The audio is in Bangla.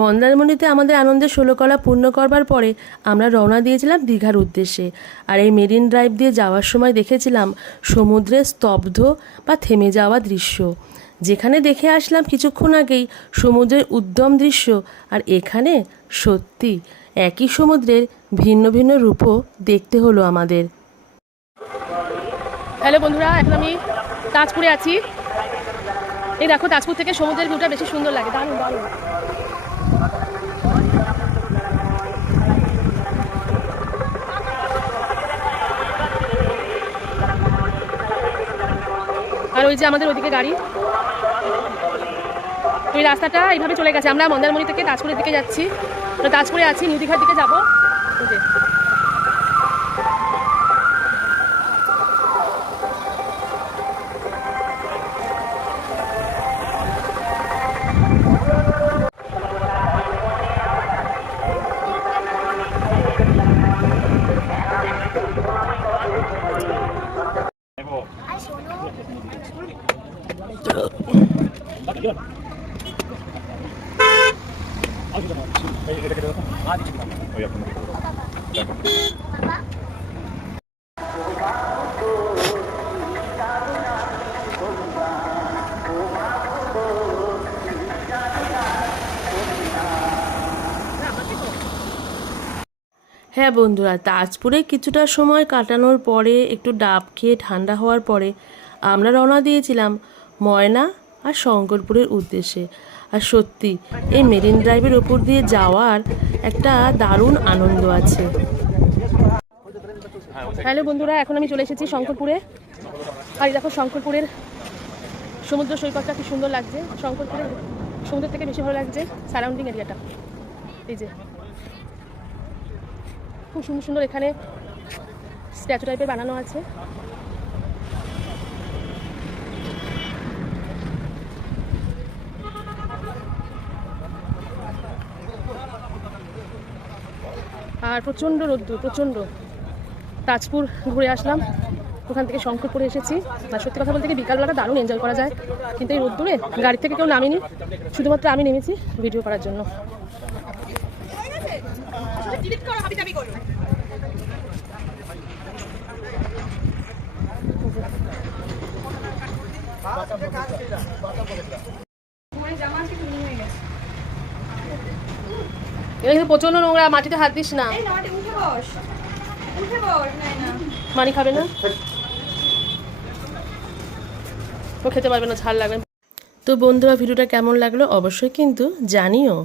মন্দারমণিতে আমাদের আনন্দের 16 কলা পূর্ণ করবার পরে আমরা রওনা দিয়েছিলাম দীঘার উদ্দেশ্যে। আর এই মেরিন ড্রাইভ দিয়ে যাওয়ার সময় দেখেছিলাম সমুদ্রের স্তব্ধ বা থেমে যাওয়া দৃশ্য, যেখানে দেখে আসলাম কিছুক্ষণ আগেই সমুদ্রের উদ্যম দৃশ্য। আর এখানে সত্যি একই সমুদ্রের ভিন্ন ভিন্ন রূপও দেখতে হলো আমাদের। হ্যালো বন্ধুরা, এখন আমি তাজপুরে আছি। এই দেখো, তাজপুর থেকে সমুদ্রের ভিউটা বেশি সুন্দর লাগে, দারুণ দারুণ। আর ওই যে আমাদের ওইদিকে গাড়ি, ওই রাস্তাটা এইভাবে চলে গেছে। আমরা মন্দারমণি থেকে তাজপুরের দিকে যাচ্ছি, তাজপুরে আছি, নিউ দীঘার দিকে যাবো। হ্যাঁ বন্ধুরা, তাজপুরে কিছুটা সময় কাটানোর পরে একটু ডাব খেয়ে ঠান্ডা হওয়ার পরে আমরা রওনা দিয়েছিলাম ময়না আর শঙ্করপুরের উদ্দেশ্যে। আর সত্যি এই মেরিন ড্রাইভের ওপর দিয়ে যাওয়ার একটা দারুণ আনন্দ আছে। হ্যালো বন্ধুরা, এখন আমি চলে এসেছি শঙ্করপুরে। আর দেখো, শঙ্করপুরের সমুদ্র সৈকতটা কি সুন্দর লাগছে। শঙ্করপুরের সমুদ্রের থেকে বেশি ভালো লাগছে সারাউন্ডিং এরিয়াটা। এই যে খুব সুন্দর সুন্দর এখানে স্ট্যাচু টাইপের বানানো আছে। আর প্রচণ্ড রোদ্দুর, প্রচণ্ড। তাজপুর ঘুরে আসলাম, ওখান থেকে শঙ্করপুরে এসেছি। আর সত্যি কথা বলতে কি, বিকালবেলাটা দারুণ এনজয় করা যায়, কিন্তু এই রোদ্দুরে গাড়ি থেকে কেউ নামিনি, শুধুমাত্র আমি নেমেছি ভিডিও করার জন্য। প্রচন্ড নোংরা, মাটিতে হাত দিস না। মানি খাবে না, ও খেতে পারবে না, ঝাল লাগবে। তো বন্ধুরা, ভিডিওটা কেমন লাগলো অবশ্যই কিন্তু জানিও।